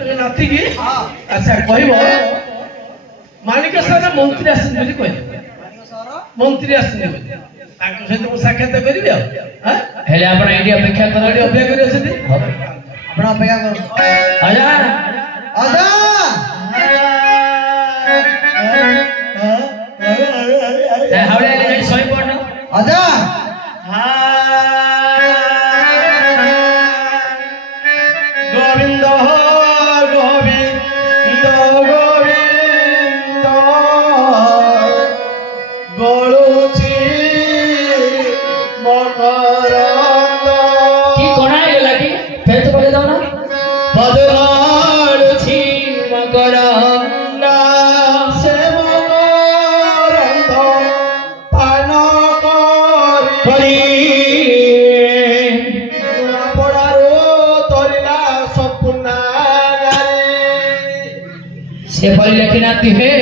नाती की अच्छा कहब माणिकेश्वर मंत्री आसते कह मंत्री आसते सहित मु साक्षात करी अपेक्षा कर अपेक्षा कर आजा गोविंद गोविंद गोविंद गलुची मकरंद की कोना है लगी फिर तो बोले दो ना बदलालुची मकरंद से मकरंद पान करी से बोली लेकिन आती है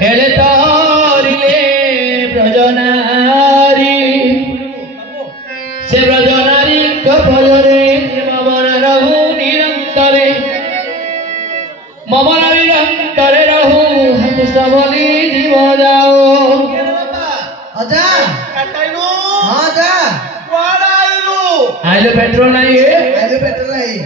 हेले तारिले ब्रजनारी से ब्रजनारी कपरे ममन रहू निरंतरे ममन निरंतरे रहू पुष्प बोली जीव जाओ आजा काटाइनो आजा वाड़ा आइलो पेट्रोल नहीं है आइलो पेट्रोल नहीं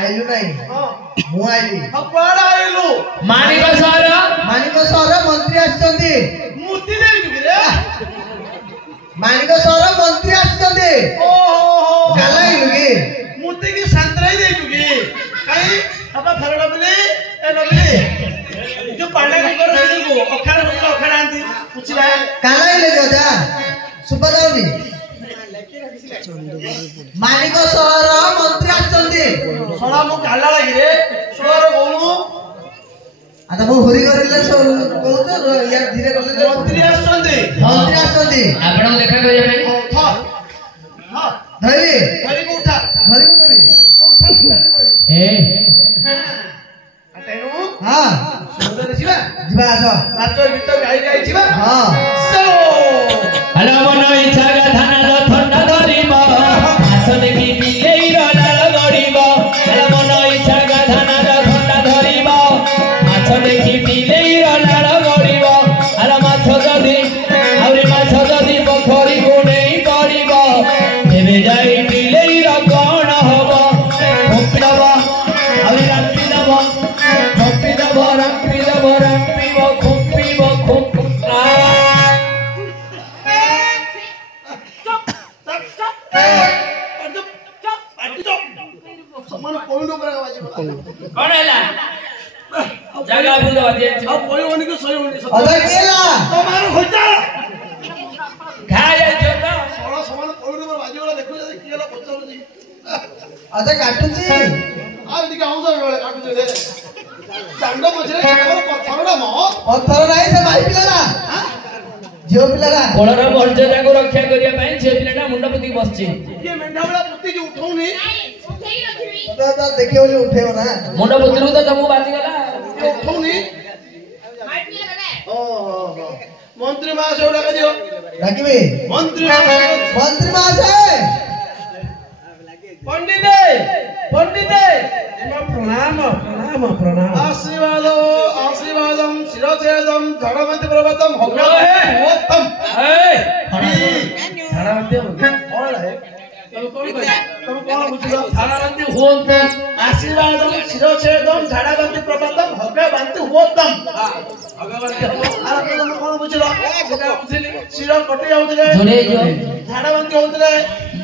आइलो नहीं हां मु आइली वाड़ा मानिक सर मंत्री आछंती मुती देउ कि रे मानिक सर मंत्री आछंती ओहो कालाई लुगी मुती की संतराई देउ कि काई अपा फरडा बले ए नबले जो पांडा के कर देबो अखार आंती पुछला कालाई ले जा सुबा जाउनी मानिक सर मंत्री आछंती सरा मु काला लागि रे सर बोलू आता मो होरी करले कहू तो यार धीरे करले मंत्री आछंती आपण देखा करे भाई हां धरी को उठा ए आटेनु हां सुंदर छिबा जिबा आस नाचो गीत गाई छिबा हां सो हलो मन इच्छा गाधाना रथंडा धरिबा आसने की बिलेई रडाल गड़िबा हलो मन इच्छा गाधाना रथंडा धरिबा आसने की बिलेई रडाल गड़िबा हलो माछ जदी आउरी माछ जदी पोखरी गुणेई पड़िबा तेबे जाई बिलेई र कोण हबो खोपिदबा आउरी रात्रि दबा खोपिदबा रात्रि दबा रात्रि बो खोपिबो खोप कौन हैला जगह भूल बाजे अब कोई होनी को सही होनी अदा केला तुम्हारो होता खा जाय जो तो सोला समान कोई नो बाजे वाला देखो जदी केला पचरो जी अदा काटुची आ दिके आउसा बेले काटुची रे चांड मछरे केवल पत्थरडा म पत्थर नाही से भाई पिलाला जियो पिलाला कोळर मर्यादा को रक्षा करिया पई जे पिलाटा मुंडा पति बसची ये मेंढा वाला पुती जो उठाउनी उठेई रखी तो देखिए बोले उठेओ ना मुंडा पुतरू तो तमु बाजी गला उठाउनी मार पिला रे ओ मंत्री महाशय डाक दियो डाकिबे मंत्री महाशय पंडित प्रणाम आशीर्वादम शिरोच्छेदम धड़मंत प्रवतम होतम आशीर्वादम शिरोच्छेदम झाड़ाबंती प्रवतम भगवंती होतम कौन बुझल शिरो कटि जाउतले झाड़ाबंती होतले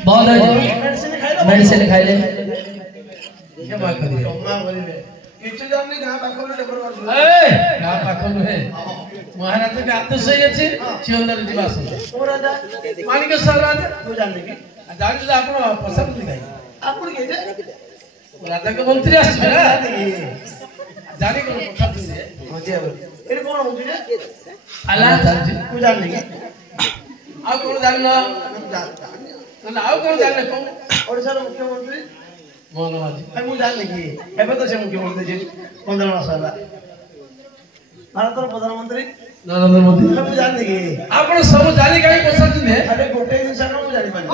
बहुत मेडिसिन खाइले ये बात करिए मा बोलिबे किछ जाननी गां पाखर टेपर कर ए गां पाखर नुहे महाराज के आदेश सही अछि चिंदर जीवास ओ राजा मानिक सर राजा तू जाननी की जानि जे आपण पसंद नहीं आपण के जे राजा के मंत्री आछे ना जानि को पसंद नहीं हां जी एरे कोन होउची रे आला तू जाननी की आ कोन जानना ना आ कोन जानने कोन ओडिसा रो मुख्यमंत्री मोहन माझी मु जान लगी एबे तो से मुख्यमंत्री जी 15 मास होला भारत रो प्रधानमंत्री नरेंद्र मोदी सब जान कि आपण सब जानी काहे पछाचुने अरे गोटे दिन सारा मु जानि पानी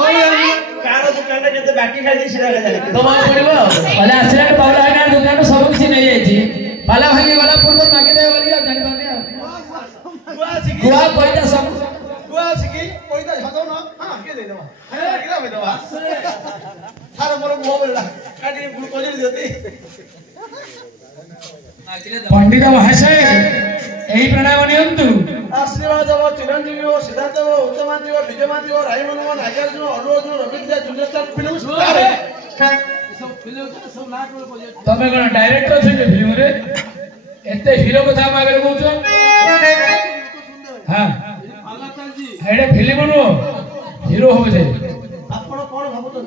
कार दुकान केते बाकी खाइ दी सिरा जानि तमा पड़िबो पहले आसिला के बाबला आना दुकान सब किछि नै जायछि पाला भांगी वाला पूर्व मागे दे बोली जानि पाने गुआ पैसा सब गुआ सिकी पैसा छदौ न हां के दे देबा हे किला में देबा सारा मोर मोबाइल काटी ग्लूकोज देती पंडित महाशय एही प्रणाम नियंतु आशीर्वाद देव चिरंजीवी हो सिद्धांत हो उत्तमांती हो विजय मांती हो रायमन हो Nagarjuna Allu Arjun Ravindra junior star film तमे कोन डायरेक्टर छै फिल्म रे एते हीरो कथा मागरे कहउछो हां एडे फिल्म नो हीरो हो जे आपण कोन भाबुतन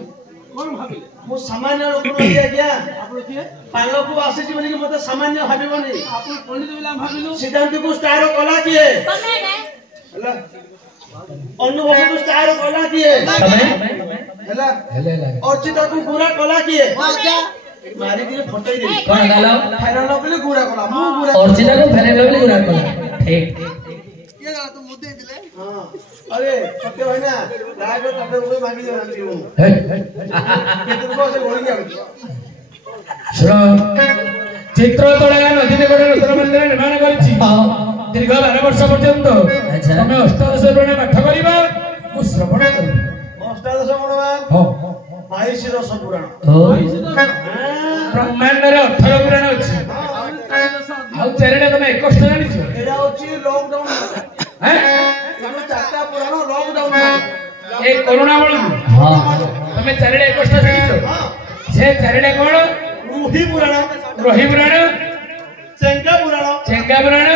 कोन भाबी मु सामान्य लोक नथि आज्ञा आपण किए पालक आसीछि बोली कि मते सामान्य भाबिबनी आपण पंडित बिला भाबिलु सिद्धांत को स्टार कला किए तमे हला अनुभव को स्टार कला किए तमे हला हेले अर्चिता को गुरा कला किए मारी दिए फटई दे कोन गालो फेरन लगले गुरा कला मु गुरा अर्चिता को फेरे लगले गुरा कला ठीक ये गाला तो मुद्दे दिले हां अरे सत्य भाई ना राग तबे को मांगी दे नांती हूं केतु को से गोली गया सुनो चित्रतोड़ा नदी निकट रत्न मंदिर निर्माण करछि दीर्घ 12 वर्ष पर्यंत अच्छा तमे अष्टादश पुराण पाठ करिबा मु श्रवण करिबा अष्टादश पुराण हो 22 दश पुराण ओ ब्रह्मांड रे 18 पुराण अछि आ चारिडा तमे 21 जानि छ एडा होछि लॉकडाउन हैं एनो चारटा पुराण लॉकडाउन ए कोरोना वाला हां तमे चारिडा 21 जानि छ हां से चारिडा कोन रूही पुराण चेंगा पुराण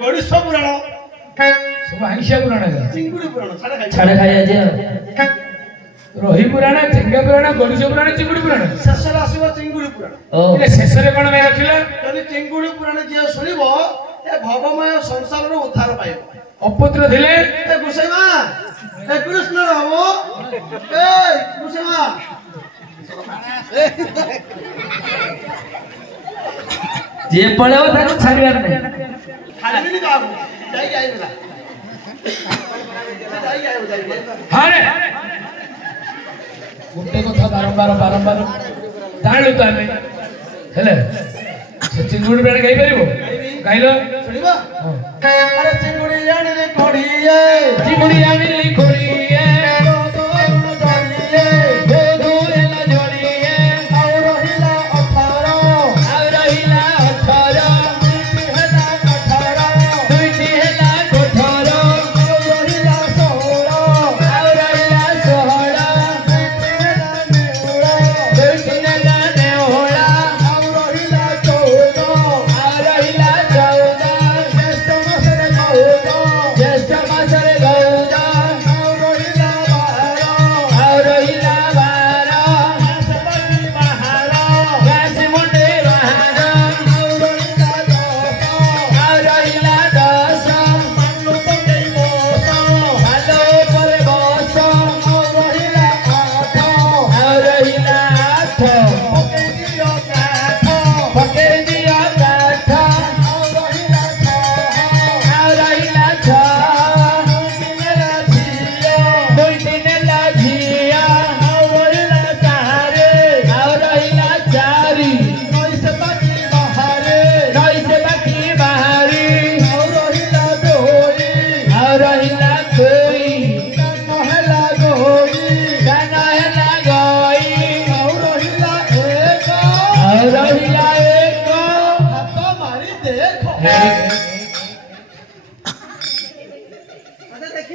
गणेश पुराण सब आइशा पुराण चिंगुड़ी पुराण छाड़ खाई आज रोही पुराण चेंगा पुराण गणेश पुराण चिंगुड़ी पुराण शेष आसीबो चिंगुड़ी पुराण ओ ए शेष रे कोन में रखिला तनी चिंगुड़ी पुराण जे सुनिबो ए भवमय संसार रो उद्धार पाइबो अपुत्र थिले ए गुसेमा ए कृष्ण बाबू ए गुसेमा जे पळेव ताको छाडीवार नाही खाली नहीं काबू जाई जाई बेला जाई हां रे गुटे कथा बारंबार जाणु तो आमे हेले से चिंगुड़ी बेण गाई परिबो गाइलो सुनिबो अरे चिंगुड़ी आने रे कोड़िए चिंगुड़ी आने रे कोड़िए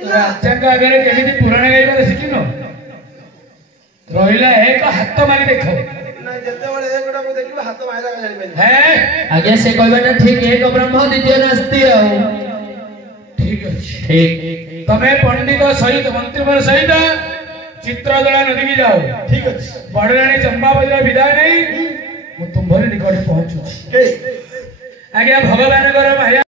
राजांका आगे केमिति पुराण गाइबार शिखिनो रहिला एक हाथ मारी देखो नहीं जते बळे एक गोटा को देखिबो हाथ मायला का जानि पाइ है आगे से कहबाटा ठीक एक ब्रह्म द्वितीय नास्ति आ ठीक अछि ठीक तमे पंडित सहित मंत्रीवर सहित चित्रदोला नदी की जाओ ठीक अछि बड़रानी चंपावती विदाय नहीं मु तुम्हारे निकट पहुंचू के आगे भगवान माया